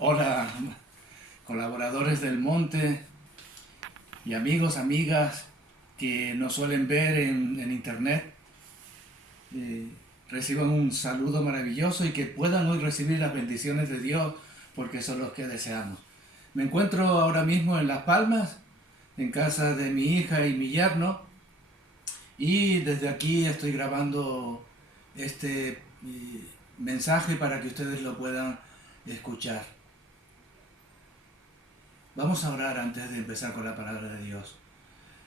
Hola, colaboradores del Monte y amigos, amigas que nos suelen ver en internet. Eh, Reciban un saludo maravilloso y que puedan hoy recibir las bendiciones de Dios porque son los que deseamos. Me encuentro ahora mismo en Las Palmas, en casa de mi hija y mi yerno, y desde aquí estoy grabando este mensaje para que ustedes lo puedan escuchar. Vamos a orar antes de empezar con la palabra de Dios.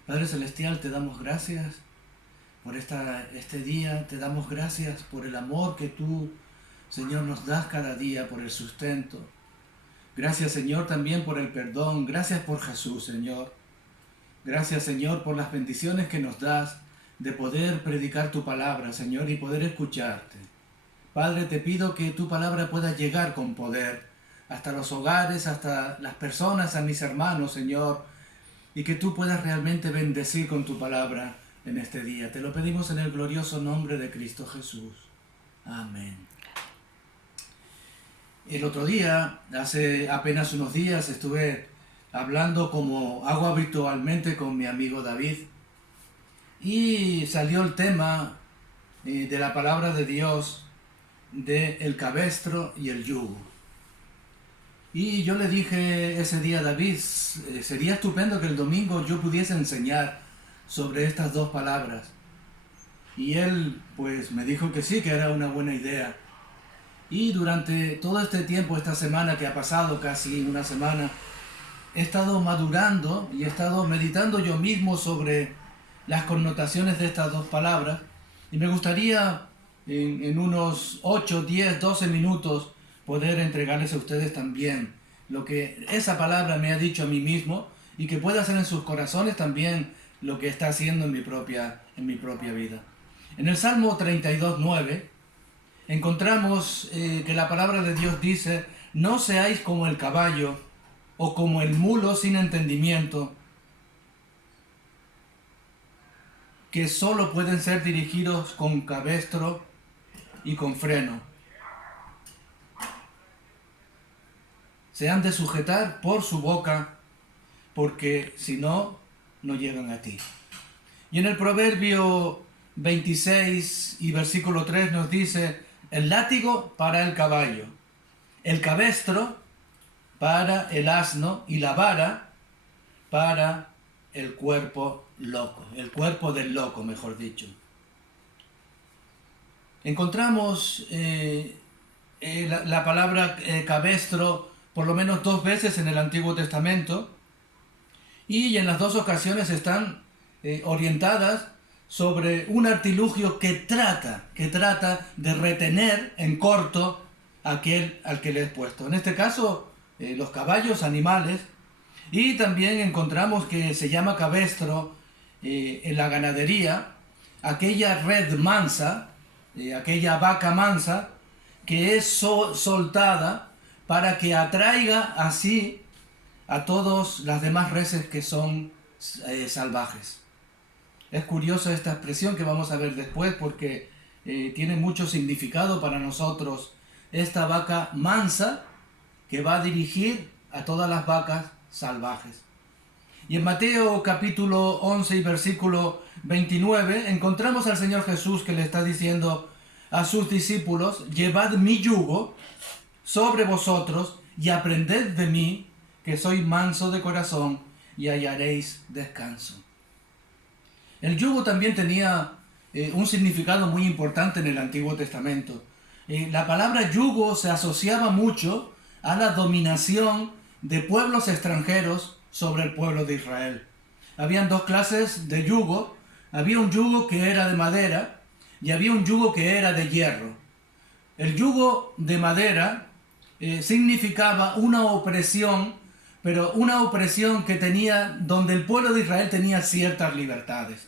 Padre Celestial, te damos gracias por este día, te damos gracias por el amor que tú, Señor, nos das cada día, por el sustento. Gracias, Señor, también por el perdón. Gracias por Jesús, Señor. Gracias, Señor, por las bendiciones que nos das de poder predicar tu palabra, Señor, y poder escucharte. Padre, te pido que tu palabra pueda llegar con poder hasta los hogares, hasta las personas, a mis hermanos, Señor, y que tú puedas realmente bendecir con tu palabra en este día. Te lo pedimos en el glorioso nombre de Cristo Jesús. Amén. El otro día, hace apenas unos días, estuve hablando como hago habitualmente con mi amigo David y salió el tema de la palabra de Dios de el cabestro y el yugo. Y yo le dije ese día a David, sería estupendo que el domingo yo pudiese enseñar sobre estas dos palabras. Y él pues me dijo que sí, que era una buena idea. Y durante todo este tiempo, esta semana que ha pasado, casi una semana, he estado madurando y he estado meditando yo mismo sobre las connotaciones de estas dos palabras. Y me gustaría en unos 8, 10, 12 minutos poder entregarles a ustedes también lo que esa palabra me ha dicho a mí mismo y que pueda hacer en sus corazones también lo que está haciendo en mi propia vida. En el Salmo 32:9 encontramos que la palabra de Dios dice: no seáis como el caballo o como el mulo sin entendimiento, que solo pueden ser dirigidos con cabestro y con freno. Se han de sujetar por su boca, porque si no, no llegan a ti. Y en el Proverbio 26 y versículo 3 nos dice: el látigo para el caballo, el cabestro para el asno y la vara para el cuerpo loco, el cuerpo del loco, mejor dicho. Encontramos la palabra cabestro por lo menos 2 veces en el Antiguo Testamento, y en las 2 ocasiones están orientadas sobre un artilugio que trata de retener en corto aquel al que le es puesto. En este caso, los caballos, animales, y también encontramos que se llama cabestro en la ganadería, aquella red mansa, aquella vaca mansa que es soltada para que atraiga así a todas las demás reses que son salvajes. Es curiosa esta expresión que vamos a ver después porque tiene mucho significado para nosotros. Esta vaca mansa que va a dirigir a todas las vacas salvajes. Y en Mateo capítulo 11 y versículo 29 encontramos al Señor Jesús que le está diciendo a sus discípulos: llevad mi yugo sobre vosotros y aprended de mí, que soy manso de corazón, y hallaréis descanso. El yugo también tenía un significado muy importante en el Antiguo Testamento. La palabra yugo se asociaba mucho a la dominación de pueblos extranjeros sobre el pueblo de Israel. Habían 2 clases de yugo. Había un yugo que era de madera y había un yugo que era de hierro. El yugo de madera significaba una opresión, pero una opresión que tenía, donde el pueblo de Israel tenía ciertas libertades.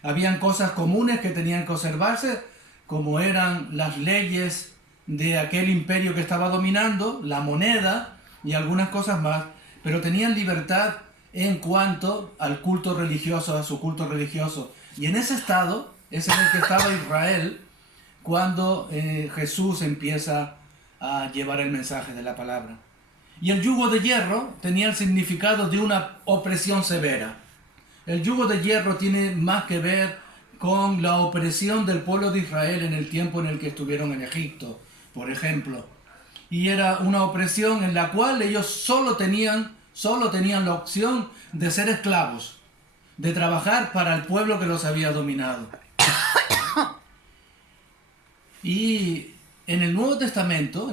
Habían cosas comunes que tenían que observarse, como eran las leyes de aquel imperio que estaba dominando, la moneda y algunas cosas más, pero tenían libertad en cuanto al culto religioso, a su culto religioso. Y en ese estado es en el que estaba Israel cuando Jesús empieza a llevar el mensaje de la palabra. Y el yugo de hierro tenía el significado de una opresión severa. El yugo de hierro tiene más que ver con la opresión del pueblo de Israel en el tiempo en el que estuvieron en Egipto, por ejemplo. Y era una opresión en la cual ellos solo tenían la opción de ser esclavos, de trabajar para el pueblo que los había dominado. Y en el Nuevo Testamento,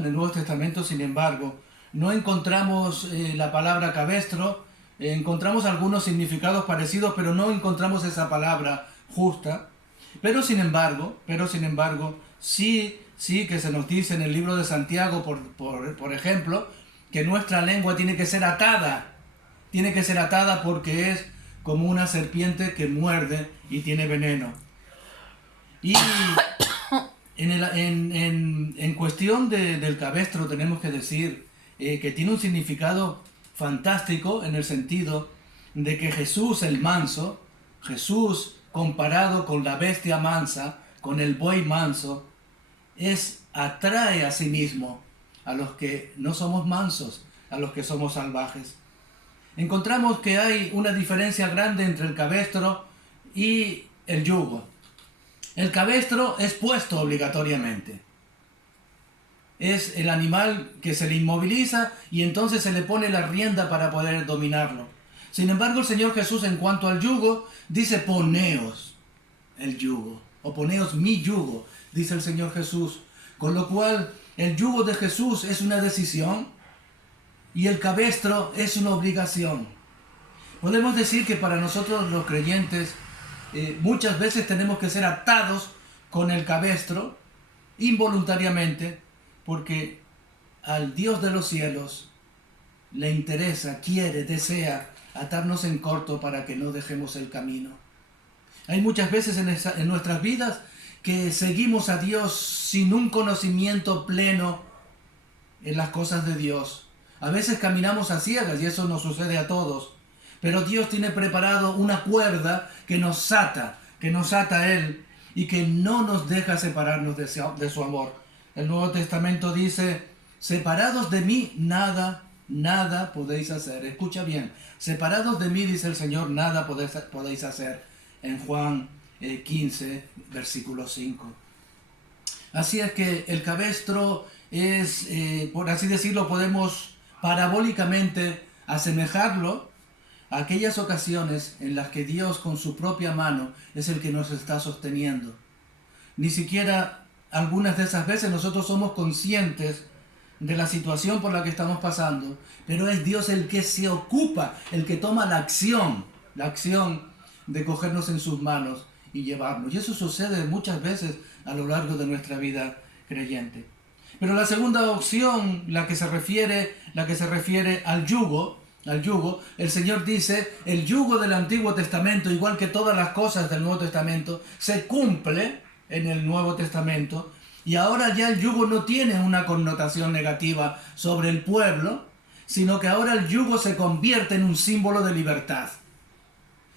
sin embargo, no encontramos la palabra cabestro, encontramos algunos significados parecidos, pero no encontramos esa palabra justa. Pero sin embargo, sí que se nos dice en el libro de Santiago, por ejemplo, que nuestra lengua tiene que ser atada porque es como una serpiente que muerde y tiene veneno. Y en cuestión del cabestro tenemos que decir que tiene un significado fantástico en el sentido de que Jesús el manso, Jesús comparado con la bestia mansa, con el buey manso, atrae a sí mismo a los que no somos mansos, a los que somos salvajes. Encontramos que hay una diferencia grande entre el cabestro y el yugo. El cabestro es puesto obligatoriamente. Es el animal que se le inmoviliza y entonces se le pone la rienda para poder dominarlo. Sin embargo, el Señor Jesús, en cuanto al yugo, dice: poneos el yugo, o poneos mi yugo, dice el Señor Jesús. Con lo cual, el yugo de Jesús es una decisión y el cabestro es una obligación. Podemos decir que para nosotros los creyentes, muchas veces tenemos que ser atados con el cabestro involuntariamente, porque al Dios de los cielos le interesa, quiere, desea atarnos en corto para que no dejemos el camino. Hay muchas veces en nuestras vidas que seguimos a Dios sin un conocimiento pleno en las cosas de Dios. A veces caminamos a ciegas y eso nos sucede a todos. Pero Dios tiene preparado una cuerda que nos ata a Él y que no nos deja separarnos de su amor. El Nuevo Testamento dice: separados de mí, nada podéis hacer. Escucha bien, separados de mí, dice el Señor, nada podéis hacer. En Juan 15, versículo 5. Así es que el cabestro es, por así decirlo, podemos parabólicamente asemejarlo a aquellas ocasiones en las que Dios con su propia mano es el que nos está sosteniendo. Ni siquiera algunas de esas veces nosotros somos conscientes de la situación por la que estamos pasando, pero es Dios el que se ocupa, el que toma la acción de cogernos en sus manos y llevarnos. Y eso sucede muchas veces a lo largo de nuestra vida creyente. Pero la segunda opción, la que se refiere al yugo, el Señor dice: el yugo del Antiguo Testamento, igual que todas las cosas del Nuevo Testamento, se cumple en el Nuevo Testamento, y ahora ya el yugo no tiene una connotación negativa sobre el pueblo, sino que ahora el yugo se convierte en un símbolo de libertad.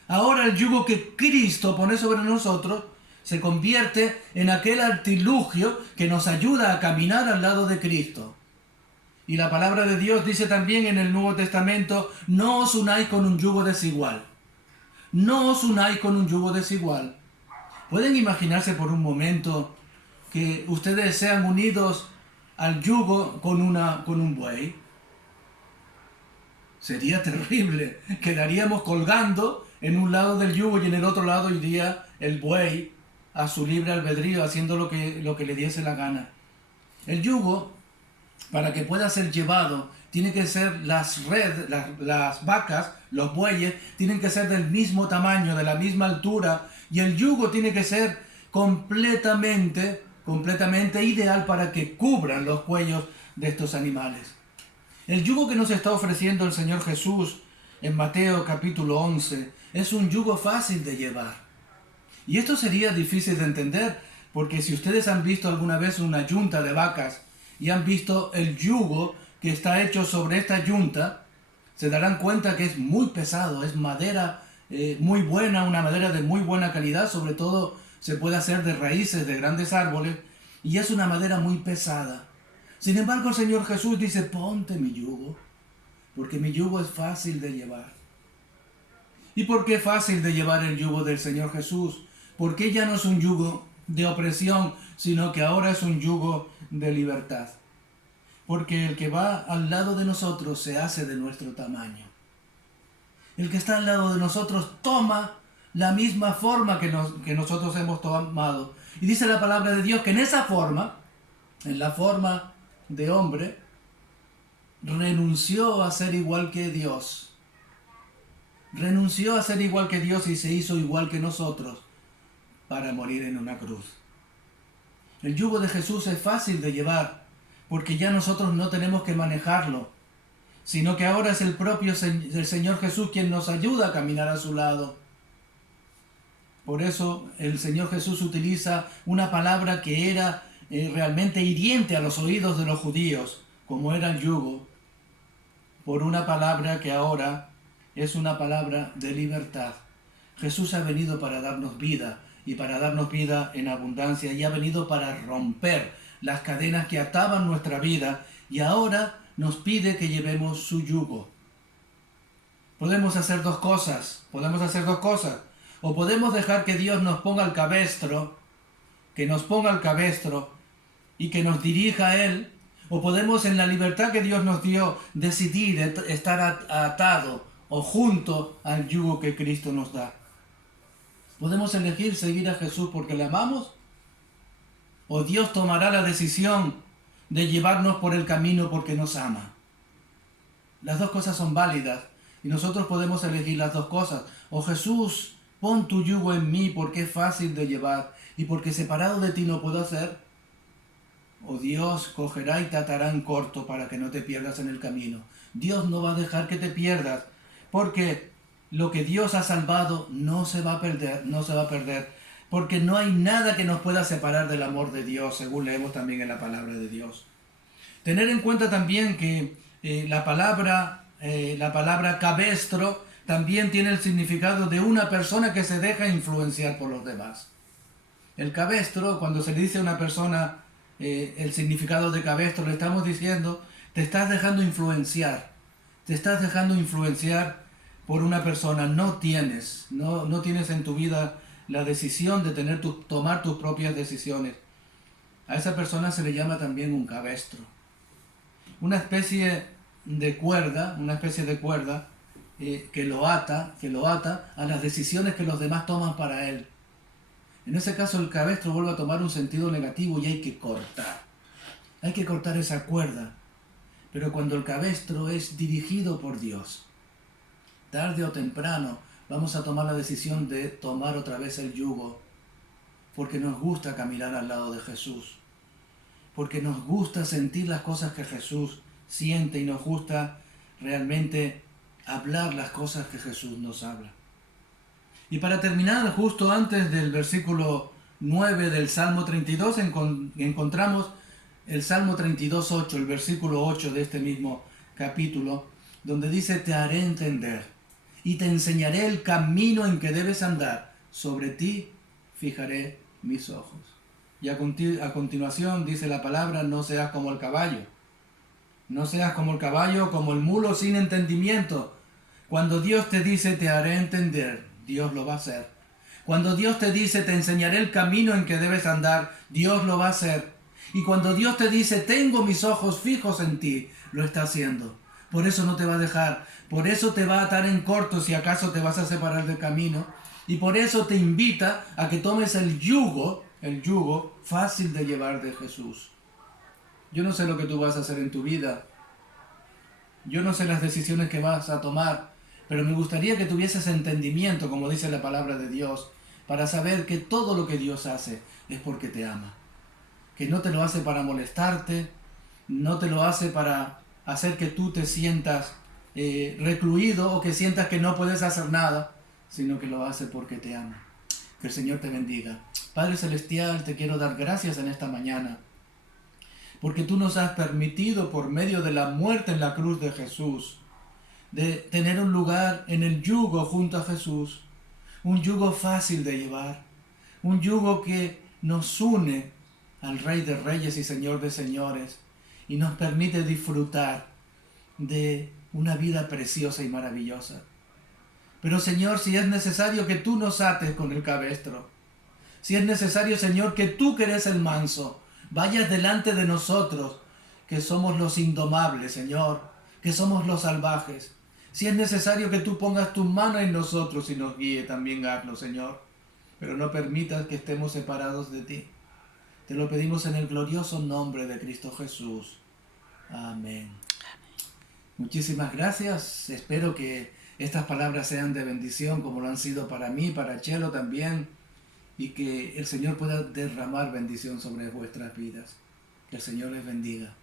Ahora el yugo que Cristo pone sobre nosotros se convierte en aquel artilugio que nos ayuda a caminar al lado de Cristo. Y la palabra de Dios dice también en el Nuevo Testamento: no os unáis con un yugo desigual. No os unáis con un yugo desigual. ¿Pueden imaginarse por un momento que ustedes sean unidos al yugo con un buey? Sería terrible. Quedaríamos colgando en un lado del yugo y en el otro lado iría el buey a su libre albedrío, haciendo lo que le diese la gana. El yugo, para que pueda ser llevado, tiene que ser las vacas, los bueyes, tienen que ser del mismo tamaño, de la misma altura, y el yugo tiene que ser completamente ideal para que cubran los cuellos de estos animales. El yugo que nos está ofreciendo el Señor Jesús en Mateo capítulo 11 es un yugo fácil de llevar. Y esto sería difícil de entender, porque si ustedes han visto alguna vez una yunta de vacas y han visto el yugo que está hecho sobre esta yunta, se darán cuenta que es muy pesado, es madera muy buena, una madera de muy buena calidad, sobre todo se puede hacer de raíces de grandes árboles, y es una madera muy pesada. Sin embargo, el Señor Jesús dice: ponte mi yugo, porque mi yugo es fácil de llevar. ¿Y por qué fácil de llevar el yugo del Señor Jesús? Porque ya no es un yugo de opresión, sino que ahora es un yugo de libertad. Porque el que va al lado de nosotros se hace de nuestro tamaño. El que está al lado de nosotros toma la misma forma que nosotros hemos tomado. Y dice la palabra de Dios que en esa forma, en la forma de hombre, renunció a ser igual que Dios. Renunció a ser igual que Dios y se hizo igual que nosotros para morir en una cruz. El yugo de Jesús es fácil de llevar porque ya nosotros no tenemos que manejarlo, sino que ahora es el propio el Señor Jesús quien nos ayuda a caminar a su lado. Por eso el Señor Jesús utiliza una palabra que era realmente hiriente a los oídos de los judíos, como era el yugo, por una palabra que ahora es una palabra de libertad. Jesús ha venido para darnos vida, y para darnos vida en abundancia, y ha venido para romper las cadenas que ataban nuestra vida, y ahora nos pide que llevemos su yugo. Podemos hacer dos cosas, o podemos dejar que Dios nos ponga el cabestro, y que nos dirija a Él, o podemos en la libertad que Dios nos dio decidir estar atado o junto al yugo que Cristo nos da. Podemos elegir seguir a Jesús porque le amamos, o Dios tomará la decisión de llevarnos por el camino porque nos ama. Las dos cosas son válidas y nosotros podemos elegir las dos cosas. O Jesús, pon tu yugo en mí porque es fácil de llevar y porque separado de ti no puedo hacer. O Dios cogerá y te atará en corto para que no te pierdas en el camino. Dios no va a dejar que te pierdas porque lo que Dios ha salvado no se va a perder, porque no hay nada que nos pueda separar del amor de Dios, según leemos también en la palabra de Dios. Tener en cuenta también que la palabra cabestro también tiene el significado de una persona que se deja influenciar por los demás. El cabestro, cuando se le dice a una persona el significado de cabestro, le estamos diciendo, te estás dejando influenciar por una persona, no tienes en tu vida la decisión de tomar tus propias decisiones. A esa persona se le llama también un cabestro. Una especie de cuerda que lo ata a las decisiones que los demás toman para él. En ese caso el cabestro vuelve a tomar un sentido negativo y hay que cortar esa cuerda. Pero cuando el cabestro es dirigido por Dios, tarde o temprano vamos a tomar la decisión de tomar otra vez el yugo, porque nos gusta caminar al lado de Jesús, porque nos gusta sentir las cosas que Jesús siente y nos gusta realmente hablar las cosas que Jesús nos habla. Y para terminar, justo antes del versículo 9 del Salmo 32, encontramos el Salmo 32:8, el versículo 8 de este mismo capítulo, donde dice, te haré entender y te enseñaré el camino en que debes andar. Sobre ti fijaré mis ojos. Y a continuación dice la palabra, no seas como el caballo. No seas como el caballo, como el mulo sin entendimiento. Cuando Dios te dice, te haré entender, Dios lo va a hacer. Cuando Dios te dice, te enseñaré el camino en que debes andar, Dios lo va a hacer. Y cuando Dios te dice, tengo mis ojos fijos en ti, lo está haciendo. Por eso no te va a dejar, por eso te va a atar en corto si acaso te vas a separar del camino, y por eso te invita a que tomes el yugo fácil de llevar de Jesús. Yo no sé lo que tú vas a hacer en tu vida, yo no sé las decisiones que vas a tomar, pero me gustaría que tuvieses entendimiento, como dice la palabra de Dios, para saber que todo lo que Dios hace es porque te ama, que no te lo hace para molestarte, no te lo hace para hacer que tú te sientas recluido o que sientas que no puedes hacer nada, sino que lo hace porque te ama. Que el Señor te bendiga. Padre Celestial, te quiero dar gracias en esta mañana, porque tú nos has permitido por medio de la muerte en la cruz de Jesús, de tener un lugar en el yugo junto a Jesús, un yugo fácil de llevar, un yugo que nos une al Rey de Reyes y Señor de Señores, y nos permite disfrutar de una vida preciosa y maravillosa. Pero Señor, si es necesario que tú nos ates con el cabestro, si es necesario, Señor, que tú que eres el manso, vayas delante de nosotros, que somos los indomables, Señor, que somos los salvajes. Si es necesario que tú pongas tu mano en nosotros y nos guíe, también hazlo, Señor. Pero no permitas que estemos separados de ti. Te lo pedimos en el glorioso nombre de Cristo Jesús. Amén. Muchísimas gracias. Espero que estas palabras sean de bendición como lo han sido para mí, para Chelo también, y que el Señor pueda derramar bendición sobre vuestras vidas. Que el Señor les bendiga.